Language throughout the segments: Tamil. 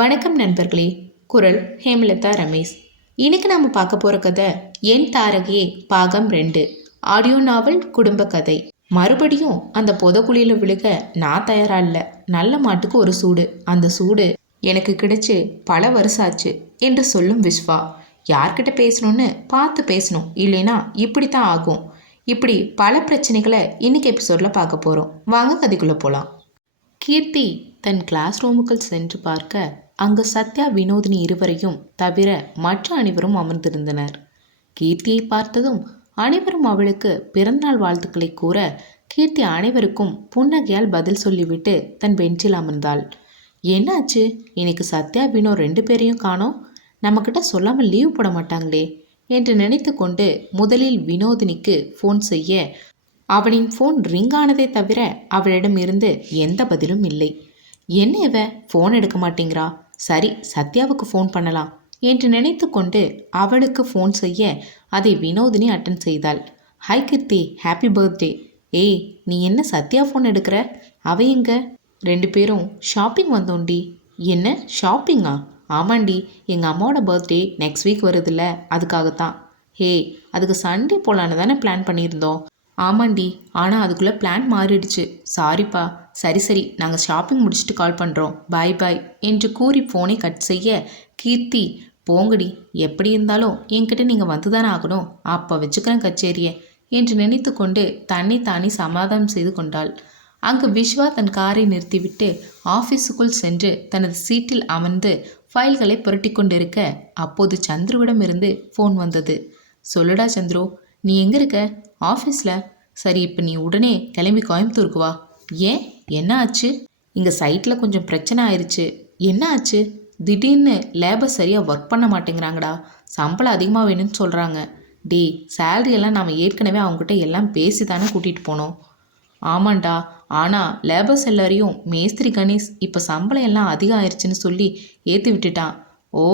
வணக்கம் நண்பர்களே. குரல் ஹேமலதா ரமேஷ். இன்னைக்கு நாம் பார்க்க போகிற கதை என் தாரகையே பாகம் 2, ஆடியோ நாவல் குடும்ப கதை. மறுபடியும் அந்த புதக்குழியில் விழுக நான் தயாரா இல்லை. நல்ல மாட்டுக்கு ஒரு சூடு, அந்த சூடு எனக்கு கிடைச்சு பல வருஷம் ஆச்சு என்று சொல்லும் விஸ்வா. யார்கிட்ட பேசணும்னு பார்த்து பேசணும், இல்லைன்னா இப்படி தான் ஆகும். இப்படி பல பிரச்சனைகளை இன்னைக்கு எபிசோடில் பார்க்க போகிறோம். வாங்க கதைக்குள்ளே போகலாம். கீர்த்தி தன் கிளாஸ் ரூமுக்குள் சென்று பார்க்க அங்கு சத்யா வினோதினி இருவரையும் தவிர மற்ற அனைவரும் அமர்ந்திருந்தனர். கீர்த்தியை பார்த்ததும் அனைவரும் அவளுக்கு பிறந்தநாள் வாழ்த்துக்களை கூற கீர்த்தி அனைவருக்கும் புன்னகையால் பதில் சொல்லிவிட்டு தன் பெஞ்சில் அமர்ந்தாள். என்னாச்சு, இன்னைக்கு சத்யா வினோ 2 பேரையும் காணோம்? நம்மக்கிட்ட சொல்லாமல் லீவ் போட மாட்டாங்களே என்று நினைத்து கொண்டு முதலில் வினோதினிக்கு ஃபோன் செய்ய அவளின் ஃபோன் ரிங் ஆனதே தவிர அவளிடம் இருந்து எந்த பதிலும் இல்லை. என்ன இவ ஃபோன் எடுக்க மாட்டேங்கிறா, சரி சத்யாவுக்கு ஃபோன் பண்ணலாம் என்று நினைத்து கொண்டு அவளுக்கு ஃபோன் செய்ய அதை வினோதினி அட்டன் செய்தாள். ஹாய் கீர்த்தி, ஹாப்பி பர்த்டே. ஏய், நீ என்ன சத்யா ஃபோன் எடுக்கிற? அவ எங்க? 2 பேரும் ஷாப்பிங் வந்தோண்டி. என்ன ஷாப்பிங்கா? ஆமாண்டி, எங்கள் அம்மாவோட பர்த்டே நெக்ஸ்ட் வீக் வருதுல்ல, அதுக்காகத்தான். ஹே, அதுக்கு சண்டே போகலான்னு தானே பிளான் பண்ணியிருந்தோம். ஆமாண்டி, ஆனால் அதுக்குள்ளே பிளான் மாறிடுச்சு, சாரிப்பா. சரி நாங்கள் ஷாப்பிங் முடிச்சுட்டு கால் பண்ணுறோம், பாய் பாய் என்று கூறி ஃபோனை கட் செய்ய கீர்த்தி, போங்கடி, எப்படி இருந்தாலும் என்கிட்ட நீங்கள் வந்து தானே ஆகணும், அப்போ வச்சுக்கிறேன் கச்சேரியை என்று நினைத்து கொண்டு தன்னை தானே சமாதானம் செய்து கொண்டாள். அங்கு விஸ்வா தன் காரை நிறுத்திவிட்டு ஆஃபீஸுக்குள் சென்று தனது சீட்டில் அமர்ந்து ஃபைல்களை புரட்டி கொண்டிருக்க அப்போது சந்துருவிடம் இருந்து ஃபோன் வந்தது. சொல்லுடா சந்துரு, நீ எங்கே இருக்க? ஆஃபீஸில். சரி, இப்போ நீ உடனே கிளம்பி கோயம்புத்தூருக்கு வா. ஏன், என்ன ஆச்சு? இங்கே சைட்டில் கொஞ்சம் பிரச்சனை ஆயிடுச்சு. என்ன ஆச்சு? திடீர்னு லேபர் சரியாக ஒர்க் பண்ண மாட்டேங்கிறாங்கடா, சம்பளம் அதிகமாக வேணும்னு சொல்கிறாங்க. டே, சேலரி எல்லாம் நாம் ஏற்கனவே அவங்ககிட்ட எல்லாம் பேசி தானே கூட்டிகிட்டு போனோம். ஆமாண்டா, ஆனால் லேபர்ஸ் எல்லாரையும் மேஸ்திரி கணேஷ் இப்போ சம்பளம் எல்லாம் அதிகம் ஆயிடுச்சுன்னு சொல்லி ஏற்றி விட்டுட்டான். ஓ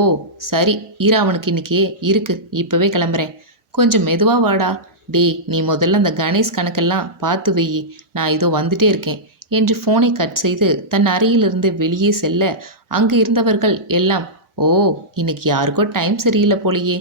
சரி, அவனுக்கு இன்றைக்கி இருக்கு, இப்போவே கிளம்புறேன். கொஞ்சம் மெதுவாக வாடா. டே, நீ முதல்ல அந்த கணேஷ் கணக்கெல்லாம் பார்த்து வை, நான் இதோ வந்துட்டே இருக்கேன் என்று ஃபோனை கட் செய்து தன் அறையிலிருந்து வெளியே செல்ல அங்கு இருந்தவர்கள் எல்லாம், ஓ இன்னைக்கு யாருக்கோ டைம் சரியில்லை போலையே,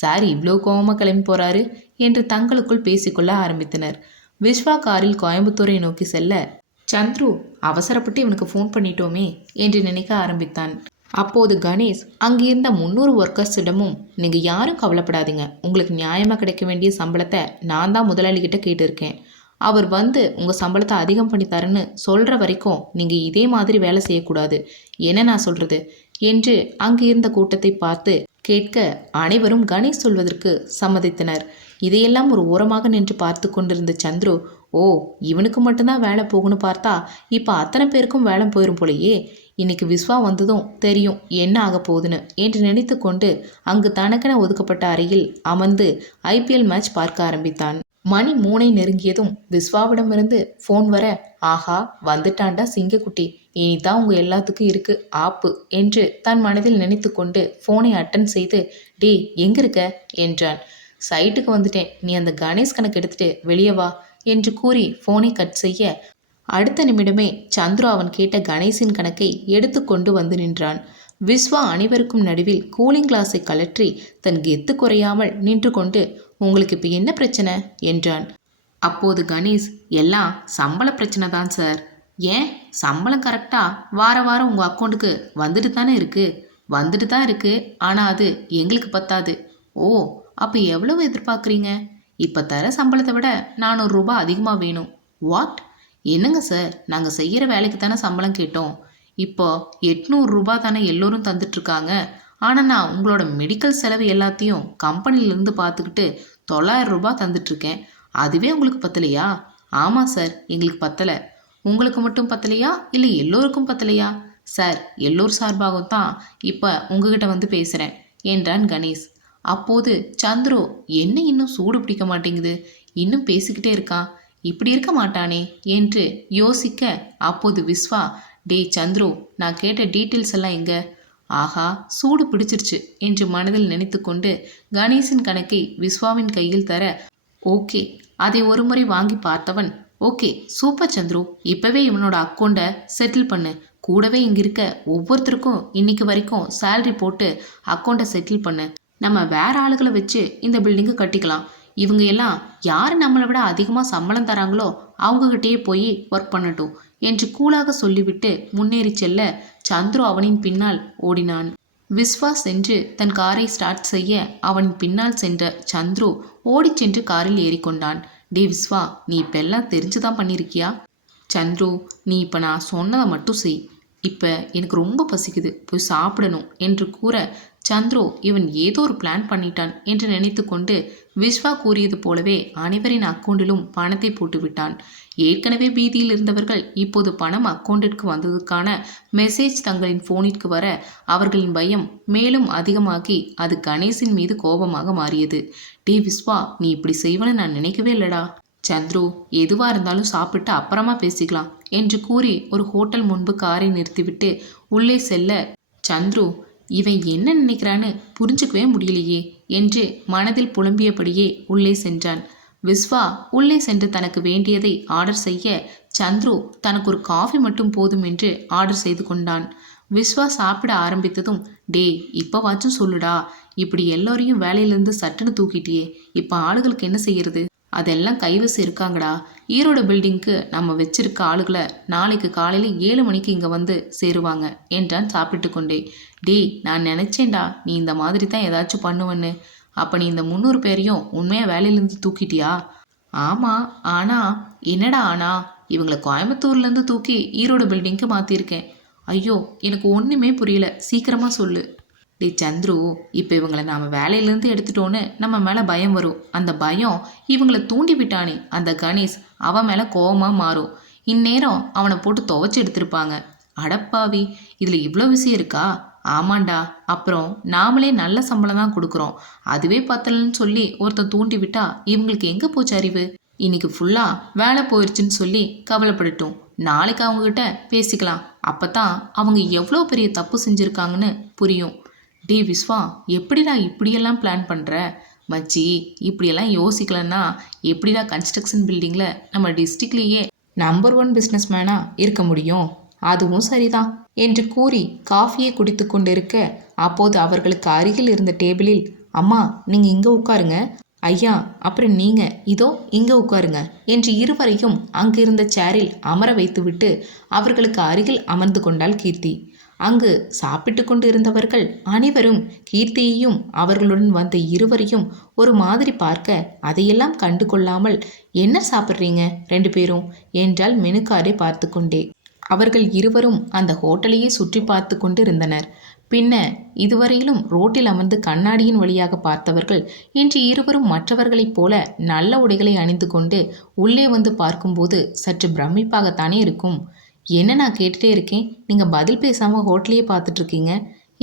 சார் இவ்வளோ கோவமாக கிளம்பி போகிறாரு என்று தங்களுக்குள் பேசிக்கொள்ள ஆரம்பித்தனர். விஸ்வா காரில் கோயம்புத்தூரை நோக்கி செல்ல சந்துரு அவசரப்பட்டு இவனுக்கு ஃபோன் பண்ணிட்டோமே என்று நினைக்க ஆரம்பித்தான். அப்போது கணேஷ் அங்கிருந்த 300 ஒர்க்கர்ஸிடமும், நீங்கள் யாரும் கவலைப்படாதீங்க, உங்களுக்கு நியாயமாக கிடைக்க வேண்டிய சம்பளத்தை நான் தான் முதலாளிகிட்ட கேட்டிருக்கேன். அவர் வந்து உங்கள் சம்பளத்தை அதிகம் பண்ணி தரேன்னு சொல்கிற வரைக்கும் நீங்கள் இதே மாதிரி வேலை செய்யக்கூடாது, என்ன நான் சொல்கிறது என்று அங்கு இருந்த கூட்டத்தை பார்த்து கேட்க அனைவரும் கணேஷ் சொல்வதற்கு சம்மதித்தனர். இதையெல்லாம் ஒரு ஓரமாக நின்று பார்த்து கொண்டிருந்த சந்துரு, ஓ இவனுக்கு மட்டும்தான் வேலை போகுன்னு பார்த்தா இப்போ அத்தனை பேருக்கும் வேலை போயிடும் போலையே, இன்னைக்கு விஸ்வா வந்ததும் தெரியும் என்ன ஆக போகுதுன்னு என்று நினைத்து கொண்டு அங்கு தனக்கென ஒதுக்கப்பட்ட அறையில் அமர்ந்து IPL மேட்ச் பார்க்க ஆரம்பித்தான். மணி 3 நெருங்கியதும் விஸ்வாவிடமிருந்து ஃபோன் வர, ஆஹா வந்துட்டாண்டா சிங்கக்குட்டி, இனிதான் உங்கள் எல்லாத்துக்கும் இருக்கு ஆப்பு என்று தன் மனதில் நினைத்து கொண்டு ஃபோனை அட்டன் செய்து, டே எங்கே இருக்க என்றான். சைட்டுக்கு வந்துட்டேன், நீ அந்த கணேஷ் கணக்கு எடுத்துட்டு வெளியே வா என்று கூறி ஃபோனை கட் செய்ய அடுத்த நிமிடமே சந்துரு அவன் கேட்ட கணேசின் கணக்கை எடுத்து கொண்டு வந்து நின்றான். விஸ்வா அனைவருக்கும் நடுவில் கூலிங் கிளாஸை கழற்றி தன் கெத்து குறையாமல் நின்று கொண்டு, உங்களுக்கு இப்போ என்ன பிரச்சனை என்றான். அப்போது கணேஷ், எல்லாம் சம்பள பிரச்சனை தான் சார். ஏன், சம்பளம் கரெக்டாக வாரம் உங்கள் அக்கௌண்ட்டுக்கு வந்துட்டு தான் இருக்குது, ஆனால் அது எங்களுக்கு பத்தாது. ஓ அப்போ எவ்வளவு எதிர்பார்க்குறீங்க? இப்போ தர சம்பளத்தை விட 400 ரூபாய் அதிகமாக வேணும். வாட்? என்னங்க சார், நாங்கள் செய்கிற வேலைக்கு தானே சம்பளம் கேட்டோம். இப்போ 800 ரூபாய் தானே எல்லோரும் தந்துட்டுருக்காங்க. ஆனால் நான் உங்களோட மெடிக்கல் செலவு எல்லாத்தையும் கம்பெனிலேருந்து பார்த்துக்கிட்டு 900 ரூபாய் தந்துட்டுருக்கேன். அதுவே உங்களுக்கு பத்தலையா? ஆமாம் சார், எங்களுக்கு பத்தலை. உங்களுக்கு மட்டும் பத்தலையா இல்லை எல்லோருக்கும் பத்தலையா? சார் எல்லோர் சார்பாகவும் தான் இப்போ உங்ககிட்ட வந்து பேசுகிறேன் என்றான் கணேஷ். அப்போது சந்துரு, என்ன இன்னும் சூடு பிடிக்க மாட்டேங்குது, இன்னும் பேசிக்கிட்டே இருக்கான், இப்படி இருக்க மாட்டானே என்று யோசிக்க அப்போது விஸ்வா, டே சந்துரு, நான் கேட்ட டீட்டெயில்ஸ் எல்லாம் எங்க? ஆஹா சூடு பிடிச்சிருச்சு என்று மனதில் நினைத்து கொண்டு கணேசின் கணக்கை விஸ்வாவின் கையில் தர, ஓகே அதை ஒருமுறை வாங்கி பார்த்தவன், ஓகே சூப்பர் சந்துரு, இப்போவே இவனோட அக்கௌண்ட்டை செட்டில் பண்ணு, கூடவே இங்கே இருக்க ஒவ்வொருத்தருக்கும் இன்னைக்கு வரைக்கும் சேலரி போட்டு அக்கௌண்ட்டை செட்டில் பண்ணு. நம்ம வேற ஆளுகளை வச்சு இந்த பில்டிங்கை கட்டிக்கலாம். இவங்க எல்லாம் யார் நம்மளை விட அதிகமாக சம்பளம் தராங்களோ அவங்ககிட்டயே போய் ஒர்க் பண்ணட்டும் என்று கூலாக சொல்லிவிட்டு முன்னேறி செல்ல சந்துரு அவனின் பின்னால் ஓடினான். விஸ்வா சென்று தன் காரை ஸ்டார்ட் செய்ய அவன் பின்னால் சென்ற சந்துரு ஓடிச் சென்று காரில் ஏறிக்கொண்டான். டே விஸ்வா, நீ இப்பெல்லாம் தெரிஞ்சுதான் பண்ணியிருக்கியா? சந்துரு, நீ இப்போ நான் சொன்னதை மட்டும் செய். இப்போ எனக்கு ரொம்ப பசிக்குது, போய் சாப்பிடணும் என்று கூற சந்துரு இவன் ஏதோ ஒரு பிளான் பண்ணிட்டான் என்று நினைத்து கொண்டு விஸ்வா கூறியது போலவே அனைவரின் அக்கௌண்டிலும் பணத்தை போட்டு விட்டான். ஏற்கனவே பீதியில் இருந்தவர்கள் இப்போது பணம் அக்கௌண்டிற்கு வந்ததுக்கான மெசேஜ் தங்களின் போனிற்கு வர அவர்களின் பயம் மேலும் அதிகமாகி அது கணேசின் மீது கோபமாக மாறியது. டே விஸ்வா, நீ இப்படி செய்வன நான் நினைக்கவே இல்லடா. சந்துரு, எதுவாக இருந்தாலும் சாப்பிட்டு அப்புறமா பேசிக்கலாம் என்று கூறி ஒரு ஹோட்டல் முன்பு காரை நிறுத்திவிட்டு உள்ளே செல்ல சந்துரு இவன் என்ன நினைக்கிறான்னு புரிஞ்சுக்கவே முடியலையே என்று மனதில் புலம்பியபடியே உள்ளே சென்றான். விஸ்வா உள்ளே சென்று தனக்கு வேண்டியதை ஆர்டர் செய்ய சந்துரு தனக்கு ஒரு காஃபி மட்டும் போதும் என்று ஆர்டர் செய்து கொண்டான். விஸ்வா சாப்பிட ஆரம்பித்ததும், டே இப்போவாச்சும் சொல்லுடா, இப்படி எல்லோரையும் வேலையிலேருந்து சட்டுன்னு தூக்கிட்டியே, இப்போ ஆளுகளுக்கு என்ன செய்யறது? அதெல்லாம் கைவசம் இருக்காங்கடா. ஈரோடு பில்டிங்க்கு நம்ம வச்சிருக்க ஆளுகளை நாளைக்கு காலையில் 7 மணிக்கு இங்கே வந்து சேருவாங்க என்றான் சாப்பிட்டு கொண்டே. டேய், நான் நினச்சேன்டா நீ இந்த மாதிரி தான் ஏதாச்சும் பண்ணுவேன்னு. அப்போ நீ இந்த 300 பேரையும் உண்மையாக வேலையிலேருந்து தூக்கிட்டியா? ஆமாம். ஆனால் என்னடா இவங்களை கோயம்புத்தூர்லேருந்து தூக்கி ஈரோடு பில்டிங்க்கு மாற்றிருக்கேன். ஐயோ, எனக்கு ஒன்றுமே புரியல, சீக்கிரமாக சொல்லு. டே சந்துரு, இப்போ இவங்களை நாம் வேலையிலேருந்து எடுத்துட்டோன்னு நம்ம மேலே பயம் வரும். அந்த பயம் இவங்களை தூண்டி விட்டானே அந்த கணேஷ், அவன் மேலே கோபமாக மாறும். இந்நேரம் அவனை போட்டு துவைச்சி எடுத்திருப்பாங்க. அடப்பாவி, இதில் இவ்வளோ விஷயம் இருக்கா? ஆமாண்டா, அப்புறம் நாமளே நல்ல சம்பளம் தான் கொடுக்குறோம். அதுவே பத்தலன்னு சொல்லி ஒருத்தன் தூண்டி விட்டா இவங்களுக்கு எங்கே போச்சு அறிவு? இன்னைக்கு ஃபுல்லாக வேலை போயிடுச்சுன்னு சொல்லி கவலைப்படட்டும். நாளைக்கு அவங்கக்கிட்ட பேசிக்கலாம். அப்போ தான் அவங்க எவ்வளோ பெரிய தப்பு செஞ்சுருக்காங்கன்னு புரியும். டே விஸ்வா, எப்படிடா இப்படியெல்லாம் பிளான் பண்ணுற? மச்சி, இப்படியெல்லாம் யோசிக்கலன்னா எப்படிடா கன்ஸ்ட்ரக்ஷன் பில்டிங்கில் நம்ம டிஸ்ட்ரிக்ட்லேயே நம்பர் 1 பிஸ்னஸ் மேனாக இருக்க முடியும்? அதுவும் சரிதான் என்று கூறி காஃபியை குடித்து கொண்டிருக்க அப்போது அவர்களுக்கு அருகில் இருந்த டேபிளில், அம்மா நீங்கள் இங்கே உட்காருங்க, ஐயா அப்புறம் நீங்கள் இதோ இங்கே உட்காருங்க என்று இருவரையும் அங்கிருந்த சேரில் அமர வைத்துவிட்டு அவர்களுக்கு அருகில் அமர்ந்து கொண்டாள் கீர்த்தி. அங்கு சாப்பிட்டு கொண்டு இருந்தவர்கள் அனைவரும் கீர்த்தியையும் அவர்களுடன் வந்த இருவரையும் ஒரு மாதிரி பார்க்க அதையெல்லாம் கண்டு கொள்ளாமல், என்ன சாப்பிட்றீங்க 2 பேரும் என்றால் மெனுக்காரை பார்த்து கொண்டே. அவர்கள் இருவரும் அந்த ஹோட்டலையே சுற்றி பார்த்து கொண்டு இருந்தனர். பின்ன இதுவரையிலும் ரோட்டில் அமர்ந்து கண்ணாடியின் வழியாக பார்த்தவர்கள் இன்று இருவரும் மற்றவர்களைப் போல நல்ல உடைகளை அணிந்து கொண்டு உள்ளே வந்து பார்க்கும்போது சற்று பிரமிப்பாகத்தானே இருக்கும். என்ன நான் கேட்டுட்டே இருக்கேன், நீங்கள் பதில் பேசாமல் ஹோட்டலையே பார்த்துட்ருக்கீங்க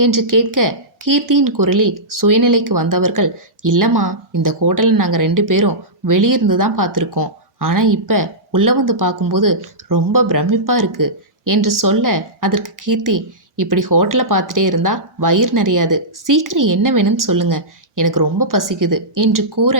என்று கேட்க கீர்த்தியின் குரலில் சுயநிலைக்கு வந்தவர்கள், இல்லைம்மா, இந்த ஹோட்டலை நாங்கள் 2 பேரும் வெளியிருந்து தான் பார்த்துருக்கோம். ஆனால் இப்போ உள்ளே வந்து பார்க்கும்போது ரொம்ப பிரமிப்பாக இருக்குது என்று சொல்ல அதற்கு கீர்த்தி, இப்படி ஹோட்டலை பார்த்துட்டே இருந்தால் வயிறு நிறையாது, சீக்கிரம் என்ன வேணும்னு சொல்லுங்கள், எனக்கு ரொம்ப பசிக்குது என்று கூற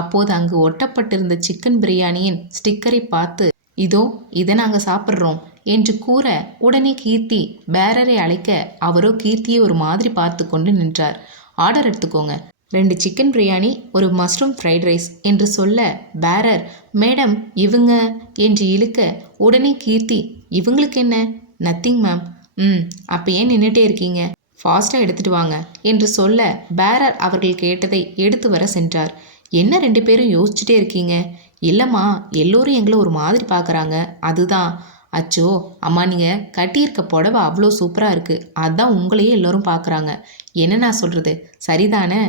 அப்போது அங்கு ஒட்டப்பட்டிருந்த சிக்கன் பிரியாணியின் ஸ்டிக்கரை பார்த்து, இதோ இதை நாங்கள் சாப்பிட்றோம் என்று கூற உடனே கீர்த்தி பேரரை அழைக்க அவரோ கீர்த்தியை ஒரு மாதிரி பார்த்து கொண்டு நின்றார். ஆர்டர் எடுத்துக்கோங்க, 2 சிக்கன் பிரியாணி, ஒரு மஷ்ரூம் ஃப்ரைட் ரைஸ் என்று சொல்ல பேரர், மேடம் இவங்க என்று இழுக்க உடனே கீர்த்தி, இவங்களுக்கு என்ன? Nothing ma'am. அப்போ ஏன் நின்றுட்டே இருக்கீங்க, ஃபாஸ்ட்டாக எடுத்துகிட்டு வாங்க என்று சொல்ல பேரர் அவர்கள் கேட்டதை எடுத்து வர சென்றார். என்ன 2 பேரும் யோசிச்சுட்டே இருக்கீங்க? இல்லைம்மா, எல்லோரும் எங்களை ஒரு மாதிரி பார்க்குறாங்க, அதுதான். அச்சோ அம்மா, நீங்கள் கட்டியிருக்க புடவை அவ்வளோ சூப்பராக இருக்குது, அதுதான் உங்களையே எல்லோரும் பார்க்குறாங்க. என்ன நான் சொல்கிறது சரிதானே?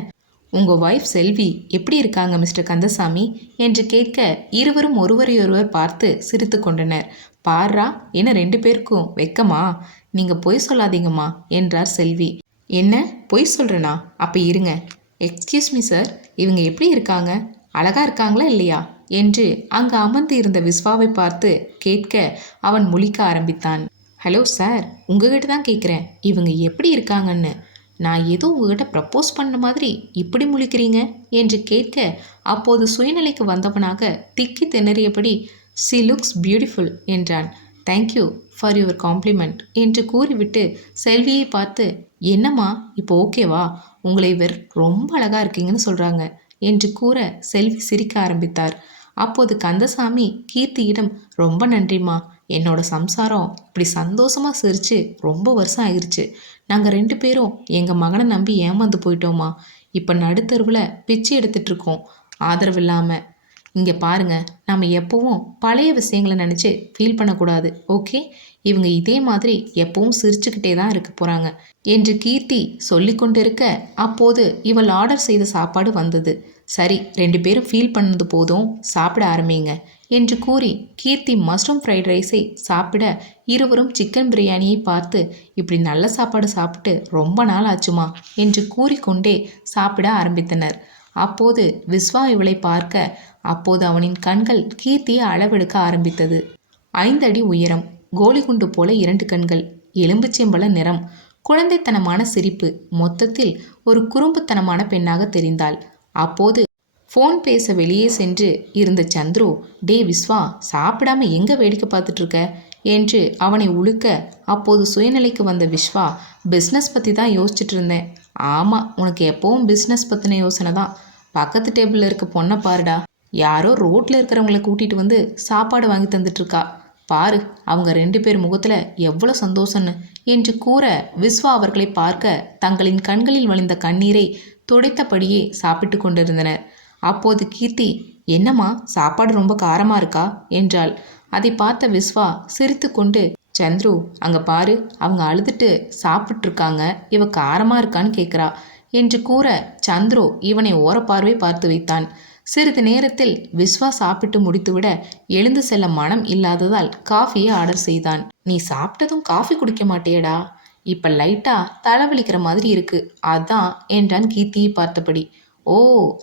உங்கள் ஒய்ஃப் செல்வி எப்படி இருக்காங்க மிஸ்டர் கந்தசாமி என்று கேட்க இருவரும் ஒருவரையொருவர் பார்த்து சிரித்து கொண்டனர். பாரா, என்ன 2 பேருக்கும் வெக்கமா? நீங்கள் பொய் சொல்லாதீங்கம்மா என்றார் செல்வி. என்ன பொய் சொல்கிறேனா? அப்போ இருங்க. எக்ஸ்கியூஸ் மீ சார், இவங்க எப்படி இருக்காங்க, அழகாக இருக்காங்களா இல்லையா என்று அங்கு அமர்ந்து இருந்த விஸ்வாவை பார்த்து கேட்க அவன் முழிக்க ஆரம்பித்தான். ஹலோ சார், உங்ககிட்ட தான் கேட்குறேன், இவங்க எப்படி இருக்காங்கன்னு. நான் ஏதோ உங்ககிட்ட ப்ரப்போஸ் பண்ண மாதிரி இப்படி முழிக்கிறீங்க என்று கேட்க அப்போது சுயநிலைக்கு வந்தவனாக திக்கி திணறியபடி, சி லுக்ஸ் பியூட்டிஃபுல் என்றான். தேங்க்யூ ஃபார் யுவர் காம்ப்ளிமெண்ட் என்று கூறிவிட்டு செல்வியை பார்த்து, என்னம்மா இப்போ ஓகேவா? உங்களை இவர் ரொம்ப அழகா இருக்கீங்கன்னு சொல்றாங்க என்று கூற செல்வி சிரிக்க ஆரம்பித்தார். அப்போது கந்தசாமி கீர்த்தியிடம், ரொம்ப நன்றிம்மா, என்னோட சம்சாரம் இப்படி சந்தோஷமா சிரிச்சு ரொம்ப வருஷம் ஆயிடுச்சு. நாங்கள் 2 பேரும் எங்கள் மகனை நம்பி ஏமாந்து போயிட்டோமா. இப்போ நடுத்தருவில் பிச்சை எடுத்துட்டு இருக்கோம், ஆதரவு இல்லாமல். இங்கே பாருங்க, நம்ம எப்பவும் பழைய விஷயங்களை நினச்சி ஃபீல் பண்ணக்கூடாது, ஓகே? இவங்க இதே மாதிரி எப்பவும் சிரிச்சுக்கிட்டே தான் இருக்க போகிறாங்க என்று கீர்த்தி சொல்லி கொண்டிருக்க, அப்போது இவள் ஆர்டர் செய்த சாப்பாடு வந்தது. சரி, 2 பேரும் ஃபீல் பண்ணது போதும், சாப்பிட ஆரம்பிங்க என்று கூறி கீர்த்தி மஷ்ரூம் ஃப்ரைட் ரைஸை சாப்பிட, இருவரும் சிக்கன் பிரியாணியை பார்த்து, இப்படி நல்ல சாப்பாடு சாப்பிட்டு ரொம்ப நாள் ஆச்சுமா என்று கூறிக்கொண்டே சாப்பிட ஆரம்பித்தனர். அப்போது விஸ்வா இவளை பார்க்க, அப்போது அவனின் கண்கள் கீர்த்தியை அளவெடுக்க ஆரம்பித்தது. 5 அடி உயரம், கோலிகுண்டு போல 2 கண்கள், எலும்புச்செம்பள நிறம், குழந்தைத்தனமான சிரிப்பு, மொத்தத்தில் ஒரு குறும்புத்தனமான பெண்ணாக தெரிந்தாள். அப்போது ஃபோன் பேச வெளியே சென்று இருந்த சந்துரு, டே விஸ்வா, சாப்பிடாம எங்கே வேடிக்கை பார்த்துட்டு இருக்க என்று அவனை உழுக்க, அப்போது சுயநிலைக்கு வந்த விஸ்வா, பிஸ்னஸ் பற்றி தான் யோசிச்சுட்டு இருந்தேன். ஆமாம், உனக்கு எப்பவும் பிஸ்னஸ் பற்றின யோசனை தான். பக்கத்து டேபிளில் இருக்க பொண்ணை பாருடா, யாரோ ரோட்டில் இருக்கிறவங்கள கூட்டிகிட்டு வந்து சாப்பாடு வாங்கி தந்துட்டுருக்கா பாரு, அவங்க 2 பேர் முகத்தில் எவ்வளோ சந்தோஷம்னு என்று கூற, விஸ்வா அவர்களை பார்க்க தங்களின் கண்களில் வழிந்த கண்ணீரை துடைத்தபடியே சாப்பிட்டு கொண்டிருந்தனர். அப்போது கீர்த்தி, என்னம்மா சாப்பாடு ரொம்ப காரமாக இருக்கா என்றாள். அதை பார்த்த விஸ்வா சிரித்து கொண்டு, சந்துரு அங்கே பாரு, அவங்க அழுதுட்டு சாப்பிட்ருக்காங்க, இவ காரமாக இருக்கான்னு கேட்குறா என்று கூற, சந்துரு இவனை ஓரப்பார்வை பார்த்து வைத்தான். சிறிது நேரத்தில் விஸ்வா சாப்பிட்டு முடித்துவிட எழுந்து செல்ல மனம் இல்லாததால் காஃபியை ஆர்டர் செய்தான். நீ சாப்பிட்டதும் காஃபி குடிக்க மாட்டேடா, இப்போ லைட்டாக தலைவலிக்கிற மாதிரி இருக்கு, அதான் என்றான் கீர்த்தியை பார்த்தபடி. ஓ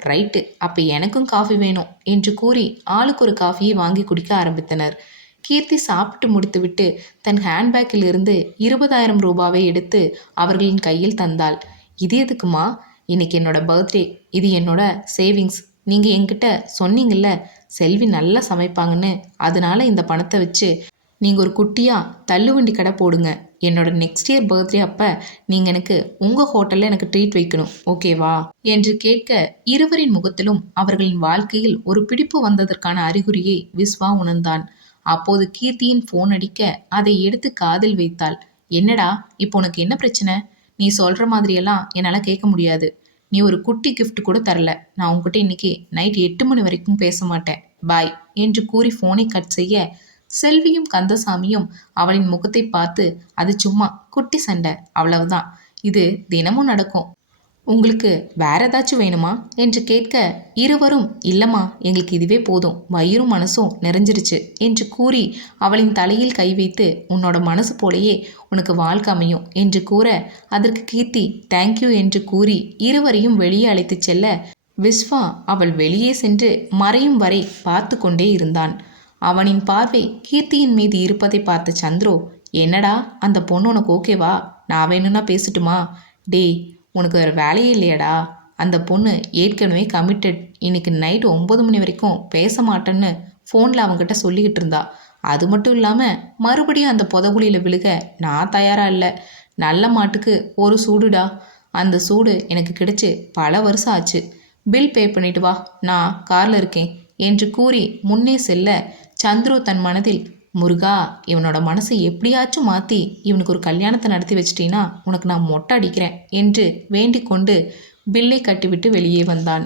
ரைட்டு, அப்போ எனக்கும் காஃபி வேணும் என்று கூறி ஆளுக்கு ஒரு காஃபியை வாங்கி குடிக்க ஆரம்பித்தனர். கீர்த்தி சாப்பிட்டு முடித்துவிட்டு தன் ஹேண்ட்பேக்கில் இருந்து 20,000 ரூபாவை எடுத்து அவர்களின் கையில் தந்தாள். இது எதுக்குமா? இன்னைக்கு என்னோட பர்த்டே, இது என்னோட சேவிங்ஸ். நீங்கள் என்கிட்ட சொன்னீங்கல்ல செல்வி நல்லா சமைப்பாங்கன்னு, அதனால இந்த பணத்தை வச்சு நீங்கள் ஒரு குட்டியாக தள்ளுவண்டி கடை போடுங்க. என்னோட நெக்ஸ்ட் இயர் பர்த்டே அப்போ நீங்கள் எனக்கு உங்கள் ஹோட்டலில் எனக்கு ட்ரீட் வைக்கணும், ஓகேவா என்று கேட்க, இருவரின் முகத்திலும் அவர்களின் வாழ்க்கையில் ஒரு பிடிப்பு வந்ததற்கான அறிகுறியை விஸ்வா உணர்ந்தான். அப்போது கீர்த்தியின் ஃபோன் அடிக்க அதை எடுத்து காதில் வைத்தாள். என்னடா, இப்போ உனக்கு என்ன பிரச்சனை? நீ சொல்கிற மாதிரியெல்லாம் என்னால் கேட்க முடியாது. நீ ஒரு குட்டி கிஃப்ட் கூட தரல. நான் உங்ககிட்ட இன்னைக்கு நைட் 8 மணி வரைக்கும் பேச மாட்டேன், பாய் என்று கூறி ஃபோனை கட் செய்ய, செல்வியும் கந்தசாமியும் அவளின் முகத்தை பார்த்து, அது சும்மா குட்டி சண்டை, அவ்வளவுதான், இது தினமும் நடக்கும், உங்களுக்கு வேற ஏதாச்சும் வேணுமா என்று கேட்க, இருவரும் இல்லைம்மா, எங்களுக்கு இதுவே போதும், வயிறும் மனசும் நிறைஞ்சிருச்சு என்று கூறி அவளின் தலையில் கை வைத்து, உன்னோட மனசு போலேயே உனக்கு வாழ்க்கை அமையும் என்று கூற, அதற்கு கீர்த்தி தேங்க்யூ என்று கூறி இருவரையும் வெளியே அழைத்து செல்ல, விஸ்வா அவள் வெளியே சென்று மறையும் வரை பார்த்து கொண்டே இருந்தான். அவனின் பார்வை கீர்த்தியின் மீது இருப்பதை பார்த்த சந்துரு, என்னடா அந்த பொண்ணு உனக்கு ஓகேவா? நான் வேணும்னா பேசட்டுமா? டேய், உனக்கு வேறு வேலையே இல்லையாடா? அந்த பொண்ணு ஏற்கனவே கமிட்டட், இன்னைக்கு நைட்டு 9 மணி வரைக்கும் பேச மாட்டேன்னு ஃபோனில் அவங்ககிட்ட சொல்லிக்கிட்டு இருந்தா. அது மட்டும் இல்லாமல் மறுபடியும் அந்த புதகுழியில் விழுக நான் தயாராக இல்லை. நல்ல மாட்டுக்கு ஒரு சூடுடா, அந்த சூடு எனக்கு கிடைச்சி பல வருஷம் ஆச்சு. பில் பே பண்ணிட்டு வா, நான் காரில் இருக்கேன் என்று கூறி முன்னே செல்ல, சந்துரு தன் மனதில், முருகா, இவனோட மனசை எப்படியாச்சும் மாற்றி இவனுக்கு ஒரு கல்யாணத்தை நடத்தி வச்சிட்டீன்னா உனக்கு நான் மொட்டை அடிக்கிறேன் என்று வேண்டிக் கொண்டு பில்லை கட்டிவிட்டு வெளியே வந்தான்.